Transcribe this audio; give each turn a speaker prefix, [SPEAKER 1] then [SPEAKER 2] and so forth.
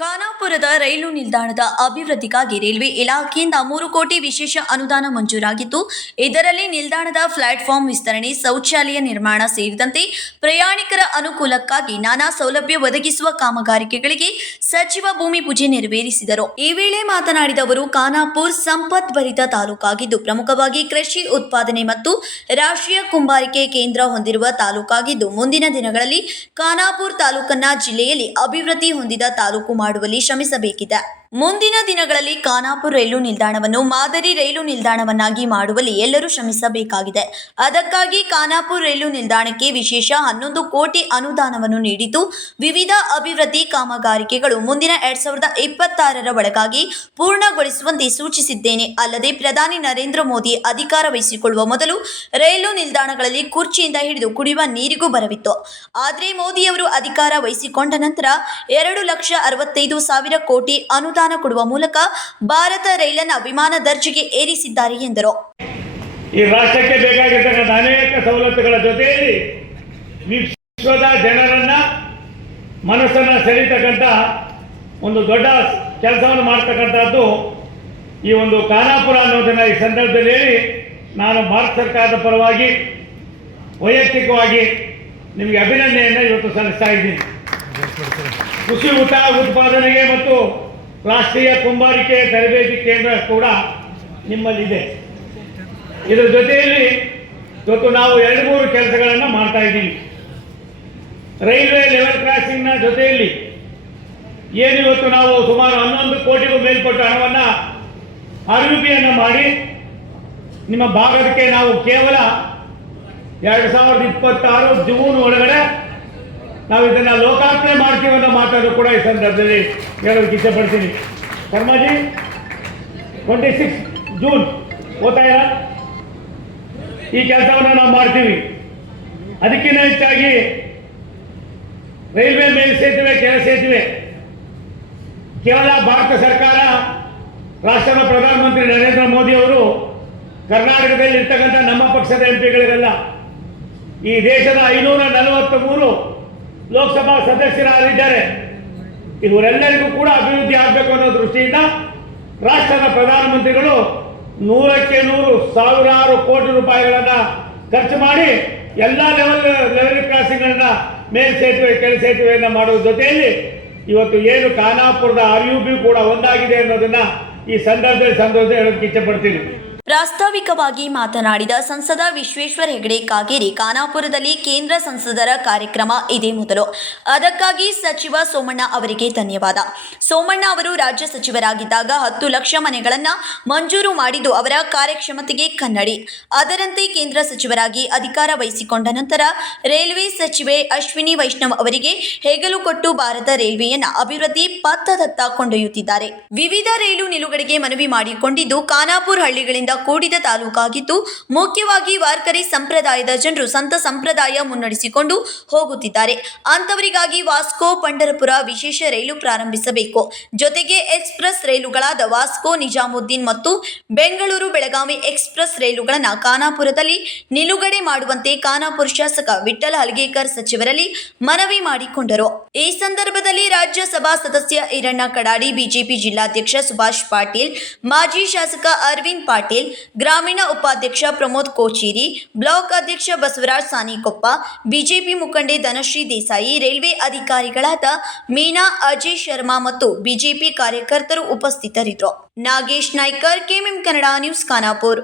[SPEAKER 1] ಖಾನಾಪುರದ ರೈಲು ನಿಲ್ದಾಣದ ಅಭಿವೃದ್ಧಿಗಾಗಿ ರೈಲ್ವೆ ಇಲಾಖೆಯಿಂದ ಮೂರು ಕೋಟಿ ವಿಶೇಷ ಅನುದಾನ ಮಂಜೂರಾಗಿದ್ದು, ಇದರಲ್ಲಿ ನಿಲ್ದಾಣದ ಪ್ಲಾಟ್ಫಾರ್ಮ್ ವಿಸ್ತರಣೆ, ಶೌಚಾಲಯ ನಿರ್ಮಾಣ ಸೇರಿದಂತೆ ಪ್ರಯಾಣಿಕರ ಅನುಕೂಲಕ್ಕಾಗಿ ನಾನಾ ಸೌಲಭ್ಯ ಒದಗಿಸುವ ಕಾಮಗಾರಿಕೆಗಳಿಗೆ ಸಚಿವ ಭೂಮಿ ಪೂಜೆ ನೆರವೇರಿಸಿದರು. ಈ ವೇಳೆ ಮಾತನಾಡಿದ ಅವರು, ಖಾನಾಪುರ್ ಸಂಪದ್ಭರಿತ ತಾಲೂಕಾಗಿದ್ದು, ಪ್ರಮುಖವಾಗಿ ಕೃಷಿ ಉತ್ಪಾದನೆ ಮತ್ತು ರಾಷ್ಟ್ರೀಯ ಕುಂಬಾರಿಕೆ ಕೇಂದ್ರ ಹೊಂದಿರುವ ತಾಲೂಕಾಗಿದ್ದು, ಮುಂದಿನ ದಿನಗಳಲ್ಲಿ ಖಾನಾಪುರ್ ತಾಲೂಕನ್ನ ಜಿಲ್ಲೆಯಲ್ಲಿ ಅಭಿವೃದ್ಧಿ ಹೊಂದಿದ ತಾಲೂಕು ಮಾಡುವಲ್ಲಿ ಶ್ರಮಿಸಬೇಕಿದೆ. ಮುಂದಿನ ದಿನಗಳಲ್ಲಿ ಖಾನಾಪುರ ರೈಲು ನಿಲ್ದಾಣವನ್ನು ಮಾದರಿ ರೈಲು ನಿಲ್ದಾಣವನ್ನಾಗಿ ಮಾಡುವಲ್ಲಿ ಎಲ್ಲರೂ ಶ್ರಮಿಸಬೇಕಾಗಿದೆ. ಅದಕ್ಕಾಗಿ ಖಾನಾಪುರ ರೈಲು ನಿಲ್ದಾಣಕ್ಕೆ ವಿಶೇಷ ಹನ್ನೊಂದು ಕೋಟಿ ಅನುದಾನವನ್ನು ನೀಡಿದ್ದು, ವಿವಿಧ ಅಭಿವೃದ್ಧಿ ಕಾಮಗಾರಿಕೆಗಳು ಮುಂದಿನ ಎರಡ್ ಸಾವಿರದ ಇಪ್ಪತ್ತಾರರ ಒಳಗಾಗಿ ಪೂರ್ಣಗೊಳಿಸುವಂತೆ ಸೂಚಿಸಿದ್ದೇನೆ. ಅಲ್ಲದೆ ಪ್ರಧಾನಿ ನರೇಂದ್ರ ಮೋದಿ ಅಧಿಕಾರ ವಹಿಸಿಕೊಳ್ಳುವ ಮೊದಲು ರೈಲು ನಿಲ್ದಾಣಗಳಲ್ಲಿ ಕುರ್ಚಿಯಿಂದ ಹಿಡಿದು ಕುಡಿಯುವ ನೀರಿಗೂ ಬರವಿತ್ತು ಆದರೆ ಮೋದಿಯವರು ಅಧಿಕಾರ ವಹಿಸಿಕೊಂಡ ನಂತರ ಎರಡು ಲಕ್ಷ ಅರವತ್ತೈದು ಸಾವಿರ ಕೋಟಿ ಅನುದಾನ ಕೊಡುವ ಮೂಲಕ ಭಾರತ ರೈಲನ್ನ ವಿಮಾನ ದರ್ಜೆಗೆ ಏರಿಸಿದ್ದಾರೆ ಎಂದರು.
[SPEAKER 2] ಈ ರಾಷ್ಟ್ರಕ್ಕೆ ಬೇಕಾಗಿರ್ತಕ್ಕಂಥ ಅನೇಕ ಸವಲತ್ತುಗಳ ಜೊತೆಯಲ್ಲಿ ವಿಶ್ವದ ಜನರನ್ನ ಮನಸ್ಸನ್ನ ಸೆಳೀತಕ್ಕಂಥ ಒಂದು ದೊಡ್ಡ ಕೆಲಸವನ್ನು ಮಾಡ್ತಕ್ಕಂಥದ್ದು ಈ ಒಂದು ಖಾನಾಪುರ ಅನ್ನೋದನ್ನ ಈ ಸಂದರ್ಭದಲ್ಲಿ ಹೇಳಿ ನಾನು ಭಾರತ ಸರ್ಕಾರದ ಪರವಾಗಿ ವೈಯಕ್ತಿಕವಾಗಿ ನಿಮಗೆ ಅಭಿನಂದನೆಯನ್ನು ಇವತ್ತು ಸಲ್ಲಿಸ್ತಾ ಇದ್ದೀನಿ. ಕೃಷಿ ಉತ ಉತ್ಪಾದನೆಗೆ ಮತ್ತು ರಾಷ್ಟ್ರೀಯ ಕುಂಬಾರಿಕೆ ತರಬೇತಿ ಕೇಂದ್ರ ಕೂಡ ನಿಮ್ಮಲ್ಲಿದೆ. ಇದರ ಜೊತೆಯಲ್ಲಿ ಇವತ್ತು ನಾವು ಎರಡು ಮೂರು ಕೆಲಸಗಳನ್ನು ಮಾಡ್ತಾ ಇದ್ದೀವಿ. ರೈಲ್ವೆ ಲೆವೆಲ್ ಕ್ರಾಸಿಂಗ್ನ ಜೊತೆಯಲ್ಲಿ ಏನು ನಾವು ಸುಮಾರು ಹನ್ನೊಂದು ಕೋಟಿಗೂ ಮೇಲ್ಪಟ್ಟ ಹಣವನ್ನು ಅಭಿವೃದ್ಧಿಯನ್ನು ಮಾಡಿ ನಿಮ್ಮ ಭಾಗಕ್ಕೆ ನಾವು ಕೇವಲ ಎರಡು ಸಾವಿರದ ಇಪ್ಪತ್ತಾರು ಜೂನ್ ಒಳಗಡೆ ನಾವು ಇದನ್ನ ಲೋಕಾರ್ಪಣೆ ಮಾಡ್ತೀವಿ ಅನ್ನೋ ಮಾತಾಡೋದು ಕೂಡ ಈ ಸಂದರ್ಭದಲ್ಲಿ ಹೇಳೋದಕ್ಕೆ ಇಷ್ಟಪಡ್ತೀನಿ. ಶರ್ಮಾಜಿ ಟ್ವೆಂಟಿ ಸಿಕ್ಸ್ ಜೂನ್ ಓದ್ತಾ ಇರ? ಈ ಕೆಲಸವನ್ನು ನಾವು ಮಾಡ್ತೀವಿ. ಅದಕ್ಕಿಂತ ಹೆಚ್ಚಾಗಿ ರೈಲ್ವೆ ಮೇಲ್ ಸೇತುವೆ ಕೆಳ ಸೇತುವೆ ಕೇವಲ ಭಾರತ ಸರ್ಕಾರ, ರಾಷ್ಟ್ರದ ಪ್ರಧಾನಮಂತ್ರಿ ನರೇಂದ್ರ ಮೋದಿ ಅವರು ಕರ್ನಾಟಕದಲ್ಲಿ ಇರ್ತಕ್ಕಂಥ ನಮ್ಮ ಪಕ್ಷದ ಎಂ ಪಿಗಳಿಗೆಲ್ಲ ಈ ದೇಶದ ಐನೂರ ನಲವತ್ತ ಮೂರು ಲೋಕಸಭಾ ಸದಸ್ಯರಾಗಿದ್ದಾರೆ. ಇವರೆಲ್ಲರಿಗೂ ಕೂಡ ಅಭಿವೃದ್ಧಿ ಆಗಬೇಕು ಅನ್ನೋ ದೃಷ್ಟಿಯಿಂದ ರಾಷ್ಟ್ರದ ಪ್ರಧಾನಮಂತ್ರಿಗಳು ನೂರಕ್ಕೆ ನೂರು ಸಾವಿರಾರು ಕೋಟಿ ರೂಪಾಯಿಗಳನ್ನ ಖರ್ಚು ಮಾಡಿ ಎಲ್ಲ ಲೆವೆಲ್ ಲೆವೆಲ್ ಕ್ರಾಸಿಂಗ್ಗಳನ್ನ ಮೇಲ್ ಸೇತುವೆ, ಕೆಳ ಸೇತುವೆಯನ್ನ ಮಾಡುವ ಜೊತೆಯಲ್ಲಿ ಇವತ್ತು ಏನು ಖಾನಾಪುರದ ಆರ್ ಯು ಬಿ ಕೂಡ ಒಂದಾಗಿದೆ ಅನ್ನೋದನ್ನ ಈ ಸಂದರ್ಭದಲ್ಲಿ ಸಂತೋಷ ಹೇಳೋದಕ್ಕೆ ಇಷ್ಟಪಡ್ತೀನಿ
[SPEAKER 1] ಪ್ರಾಸ್ತಾವಿಕವಾಗಿ ಮಾತನಾಡಿದ ಸಂಸದ ವಿಶ್ವೇಶ್ವರ ಹೆಗಡೆ, ಕಾಗೇರಿ, ಖಾನಾಪುರದಲ್ಲಿ ಕೇಂದ್ರ ಸಂಸದರ ಕಾರ್ಯಕ್ರಮ ಇದೇ ಮೊದಲು. ಅದಕ್ಕಾಗಿ ಸಚಿವ ಸೋಮಣ್ಣ ಅವರಿಗೆ ಧನ್ಯವಾದ. ಸೋಮಣ್ಣ ಅವರು ರಾಜ್ಯ ಸಚಿವರಾಗಿದ್ದಾಗ ಹತ್ತು ಲಕ್ಷ ಮನೆಗಳನ್ನು ಮಂಜೂರು ಮಾಡಿದ್ದು ಅವರ ಕಾರ್ಯಕ್ಷಮತೆಗೆ ಕನ್ನಡಿ. ಅದರಂತೆ ಕೇಂದ್ರ ಸಚಿವರಾಗಿ ಅಧಿಕಾರ ವಹಿಸಿಕೊಂಡ ನಂತರ ರೈಲ್ವೆ ಸಚಿವೆ ಅಶ್ವಿನಿ ವೈಷ್ಣವ್ ಅವರಿಗೆ ಹೆಗಲು ಕೊಟ್ಟು ಭಾರತ ರೈಲ್ವೆಯನ್ನು ಅಭಿವೃದ್ಧಿ ಪಥದತ್ತ ಕೊಂಡೊಯ್ಯುತ್ತಿದ್ದಾರೆ. ವಿವಿಧ ರೈಲು ನಿಲುಗಡೆಗೆ ಮನವಿ ಮಾಡಿಕೊಂಡಿದ್ದು ಖಾನಾಪುರ ಹಳ್ಳಿಗಳಿಂದ ಕೂಡಿದ ತಾಲೂಕಾಗಿದ್ದು, ಮುಖ್ಯವಾಗಿ ವಾರ್ಕರಿ ಸಂಪ್ರದಾಯದ ಜನರು ಸಂತ ಸಂಪ್ರದಾಯ ಮುನ್ನಡೆಸಿಕೊಂಡು ಹೋಗುತ್ತಿದ್ದಾರೆ. ಅಂತವರಿಗಾಗಿ ವಾಸ್ಕೋ ಪಂಡರಪುರ ವಿಶೇಷ ರೈಲು ಪ್ರಾರಂಭಿಸಬೇಕು. ಜೊತೆಗೆ ಎಕ್ಸ್ಪ್ರೆಸ್ ರೈಲುಗಳಾದ ವಾಸ್ಕೋ, ನಿಜಾಮುದ್ದೀನ್ ಮತ್ತು ಬೆಂಗಳೂರು ಬೆಳಗಾವಿ ಎಕ್ಸ್ಪ್ರೆಸ್ ರೈಲುಗಳನ್ನು ಖಾನಾಪುರದಲ್ಲಿ ನಿಲುಗಡೆ ಮಾಡುವಂತೆ ಖಾನಾಪುರ ಶಾಸಕ ವಿಠಲ್ ಹಲಗೇಕರ್ ಸಚಿವರಲ್ಲಿ ಮನವಿ ಮಾಡಿಕೊಂಡರು. ಈ ಸಂದರ್ಭದಲ್ಲಿ ರಾಜ್ಯಸಭಾ ಸದಸ್ಯ ಈರಣ್ಣ ಕಡಾಡಿ, ಬಿಜೆಪಿ ಜಿಲ್ಲಾಧ್ಯಕ್ಷ ಸುಭಾಷ್ ಪಾಟೀಲ್, ಮಾಜಿ ಶಾಸಕ ಅರವಿಂದ್ ಪಾಟೀಲ್ ಗ್ರಾಮೀಣ ಉಪಾಧ್ಯಕ್ಷ ಪ್ರಮೋದ್ ಕೋಚೇರಿ, ಬ್ಲಾಕ್ ಅಧ್ಯಕ್ಷ ಬಸವರಾಜ್ ಸಾನಿಕೊಪ್ಪ, ಬಿಜೆಪಿ ಮುಖಂಡೆ ಧನಶ್ರೀ ದೇಸಾಯಿ, ರೈಲ್ವೆ ಅಧಿಕಾರಿಗಳಾದ ಮೀನಾ ಅಜಯ್ ಶರ್ಮಾ ಮತ್ತು ಬಿಜೆಪಿ ಕಾರ್ಯಕರ್ತರು ಉಪಸ್ಥಿತರಿದ್ದರು. Nagesh Naikar, KMM Kannada news Khanapur.